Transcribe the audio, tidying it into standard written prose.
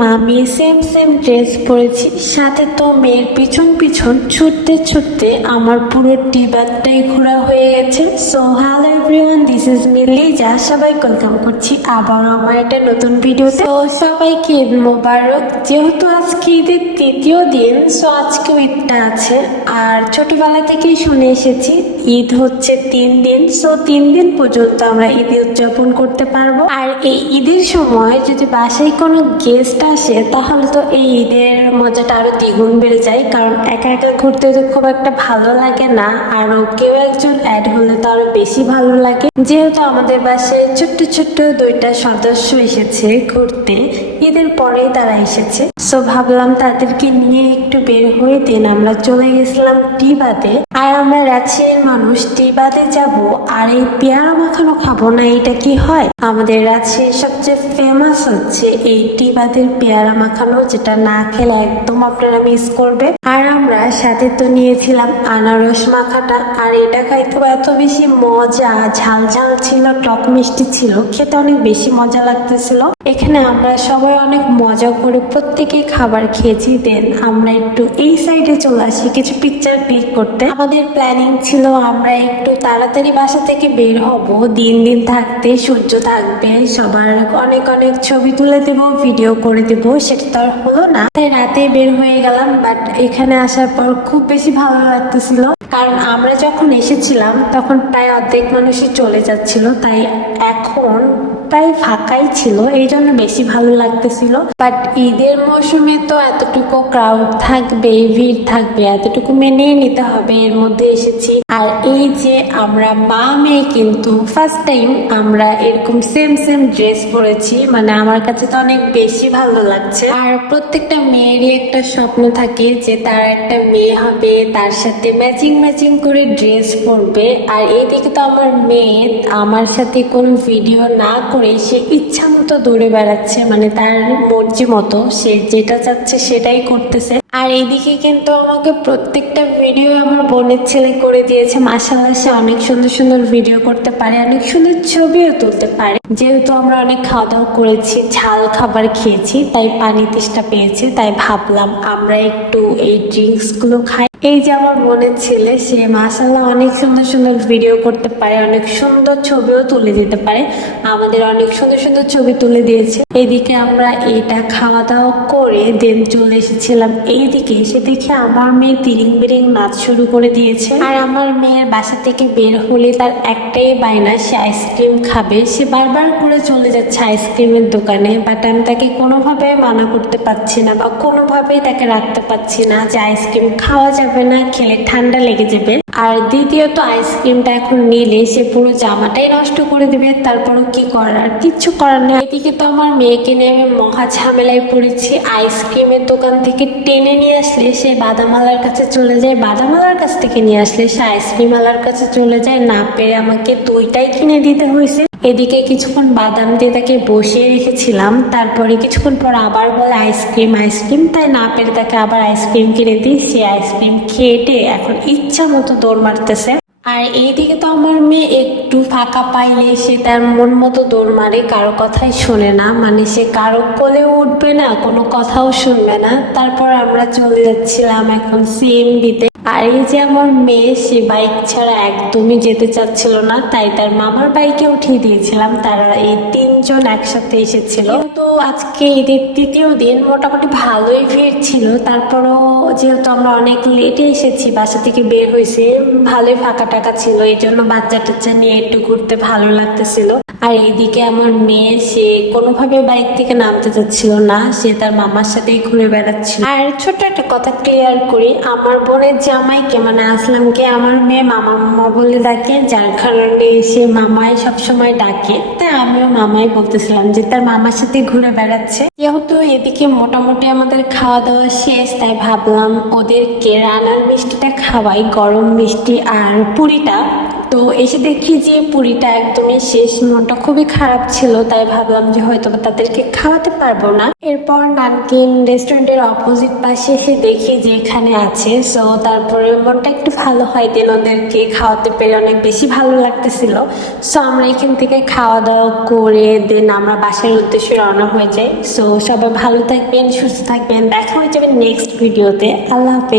মামি same same dress পরেছি, সাথে তো মেয়ের পিছন পিছন ছুটতে ছুটতে আমার পুরো টিবারটাই ঘোরা হয়ে গেছে। So hello everyone, this is Mili, যা সবাই ওয়েলকাম করছি আবার আমার একটা নতুন ভিডিও। তো সবাইকে ঈদ মোবারক। যেহেতু আজকে ঈদের তৃতীয় দিন, সো আজকে ঈদটা আছে। আর ছোটবেলা থেকেই শুনে এসেছি ঈদ হচ্ছে 3 দিন, সো 3 দিন পর্যন্ত আমরা ঈদ উদযাপন করতে পারবো। আর এই ঈদের সময় যদি বাসায় কোনো গেস্ট আসে তাহলে তো এই ঈদের মজাটা আরো দ্বিগুণ বেড়ে যায়, কারণ একা একা ঘুরতে তো খুব একটা ভালো লাগে না, আরো কেউ একজন অ্যাড হলে তো আরো বেশি ভালো লাগে। যেহেতু আমাদের বাসায় ছোট্ট ছোট্ট 2টা সদস্য এসেছে ঘুরতে, ঈদের পরেই তারা এসেছে, সো ভাবলাম তাদেরকে নিয়ে একটু বের হয়ে দিন আমরা চলে গেছিলাম টিবাতে। আর আমরা রাজশাহীর মানুষ, টিবাতে যাব আর এই পেয়ারা মাখানো খাবো না, এটা কি হয়? আমাদের রাজশাহীর সবচেয়ে ফেমাস হচ্ছে এই টিবাদের পেয়ারা মাখানো, যেটা না খেলে একদম আপনারা মিস করবে। আর আমরা সাথে তো নিয়েছিলাম আনারস মাখাটা, আর এটা খাইতে এত বেশি মজা, ঝাল ঝাল ছিল, টক মিষ্টি ছিল, খেতে অনেক বেশি মজা লাগতেছিল। এখানে আমরা সবাই অনেক মজা করে প্রত্যেকে খাবার খেয়েছি। দেন আমরা একটু এই সাইডে চলে আসি কিছু পিকচার ক্লিক করতে। আমাদের প্ল্যানিং ছিল আমরা একটু তাড়াতাড়ি বাসা থেকে বের হব, দিন দিন থাকতে সূর্য থাকবে, সবার অনেক অনেক ছবি তুলে দেব, ভিডিও করে দেব, সেটা তো আর হলো না, তাই রাতে বের হয়ে গেলাম। বাট এখানে আসার পর খুব বেশি ভালো লাগতেছিল, কারণ আমরা যখন এসেছিলাম তখন প্রায় অর্ধেক মানুষই চলে যাচ্ছিল, তাই এখন প্রায় ফাঁকাই ছিল, এই জন্য বেশি ভালো লাগতেছিল। বাট ঈদের মৌসুমে তো এতটুকু ক্রাউড থাকবে, ভিড় থাকবে, এতটুকু মেনে নিতে হবে, এর মধ্যে এসেছি। আর এই যে আমরা মা মেয়ে কিন্তু ফার্স্ট টাইম আমরা এরকম সেম সেম ড্রেস পরেছি, মানে আমার কাছে তো অনেক বেশি ভালো লাগছে। আর প্রত্যেকটা মেয়েরই একটা স্বপ্ন থাকে যে তার একটা মেয়ে হবে, তার সাথে ম্যাচিং ম্যাচিং করে ড্রেস পরবে। আর এইদিকে তো আমার মেয়ে আমার সাথে কোনো ভিডিও না করে সে ইচ্ছা মতো দৌড়ে বেড়াচ্ছে, মানে তার মর্জি মতো সে যেটা চাচ্ছে সেটাই করতেছে। আর এইদিকে কিন্তু আমাকে প্রত্যেকটা ভিডিও আমার বোনের ছেলে করে দিয়েছে। মাশাআল্লাহ, সে অনেক সুন্দর সুন্দর ভিডিও করতে পারে, অনেক সুন্দর ছবিও তুলতে পারে। যেহেতু আমরা অনেক খাওয়া দাওয়া করেছি, ঝাল খাবার খেয়েছি, তাই পানি তেষ্টা পেয়েছে, তাই ভাবলাম আমরা একটু এই ড্রিঙ্কস গুলো খাই। এই যে আমার বোনের ছেলে, সে মাশাআল্লাহ অনেক সুন্দর সুন্দর ভিডিও করতে পারে, অনেক সুন্দর ছবিও তুলে দিতে পারে, আমাদের অনেক সুন্দর সুন্দর ছবি তুলে দিয়েছে। এদিকে আমরা এটা খাওয়া দাওয়া করে দেন চলে এসেছিলাম এইদিকে। এসে দেখে আমার মেয়ে তিরিং বিরিং নাচ শুরু করে দিয়েছে। আর আমার মেয়ের বাসা থেকে বের হলে তার একটাই বায়না, সে আইসক্রিম খাবে। সে বারবার করে চলে যাচ্ছে আইসক্রিমের দোকানে, বাট আমি তাকে কোনোভাবে মানা করতে পারছি না, বা কোনোভাবেই তাকে রাখতে পারছি না যে আইসক্রিম খাওয়া যাবে না, খেলে ঠান্ডা লেগে যাবে। আর দ্বিতীয়ত আইসক্রিমটা এখন নিলে সে পুরো জামাটাই নষ্ট করে দিবে, তারপরও কি করার, কিচ্ছু করার নেই। এদিকে তো আমার মেয়েকে নিয়ে আমি মহা ঝামেলায় পড়েছি। আইসক্রিমের দোকান থেকে টেনে নিয়ে আসলে সে বাদামালার কাছে চলে যায়, বাদামালার কাছ থেকে নিয়ে আসলে সে আইসক্রিম আলার কাছে চলে যায়, না পেরে আমাকে 2টাই কিনে দিতে হয়েছে। এদিকে কিছুক্ষণ বাদাম দিয়ে তাকে বসিয়ে রেখেছিলাম, তারপরে কিছুক্ষণ পর আবার বলে আইসক্রিম আইসক্রিম, তাই না পেরে তাকে আবার আইসক্রিম কিনে দিই। সে আইসক্রিম খেয়ে এখন ইচ্ছা মতো দৌড় মারতেছে। আর এইদিকে তো আমার মেয়ে একটু ফাঁকা পাইলে সে তার মন মতো দৌড় মারে, কারো কথাই শোনে না, মানে সে কারো কোলেও উঠবে না, কোনো কথাও শুনবে না। তারপর আমরা চলে যাচ্ছিলাম এখন CMB-তে। আর এই যে আমার মেয়ে, সে বাইক ছাড়া একদমই যেতে চাচ্ছিল না, তাই তার মামার বাইকে উঠিয়ে দিয়েছিলাম। তারা এই 3 জন একসাথে এসেছিল। তো আজকে ঈদের তৃতীয় দিন, মোটামুটি ভালোই ভিড় ছিল, তারপরও যেহেতু আমরা অনেক লেটে এসেছি, বাসা থেকে বের হয়েছে, ভালোই ফাঁকা টাকা ছিল, এই জন্য বাচ্চা টাচ্চা নিয়ে একটু ঘুরতে ভালো লাগতেছিল। আর এইদিকে আমার মেয়ে, সে কোনোভাবে বাইক থেকে নামতে চাচ্ছিল না, সে তার মামার সাথেই ঘুরে বেড়াচ্ছিল। আর ছোট্ট একটা কথা ক্লিয়ার করি, আমার বোনের জামাইকে মানে আসলামকে আমার মেয়ে মামা মামা বলে ডাকে, যার কারণে সে মামাই সবসময় ডাকে, তাই আমিও মামাই বলতেছিলাম যে তার মামার সাথে ঘুরে বেড়াচ্ছে। যেহেতু এদিকে মোটামুটি আমাদের খাওয়া দাওয়া শেষ, তাই ভাবলাম ওদেরকে রান্নার মিষ্টিটা খাওয়াই, গরম মিষ্টি আর পুরিটা। তো তো এসে দেখি যে পুরিটা একদমই শেষ, মনটা খুবই খারাপ ছিল, তাই ভাবলাম যে হয়তো তাদেরকে খাওয়াতে পারবো না। এরপর নানকিন রেস্টুরেন্টের অপোজিট পাশে এসে দেখি যে এখানে আছে, সো তারপরে মনটা একটু ভালো হয়, দেন ওদেরকে খাওয়াতে পেরে অনেক বেশি ভালো লাগতেছিল। সো আমরা এখান থেকে খাওয়া দাওয়া করে দেন আমরা বাসার উদ্দেশ্যে রওনা হয়ে যাই। সো সবাই ভালো থাকবেন, সুস্থ থাকবেন, দেখা হয়ে যাবে নেক্সট ভিডিওতে। আল্লাহ হাফেজ।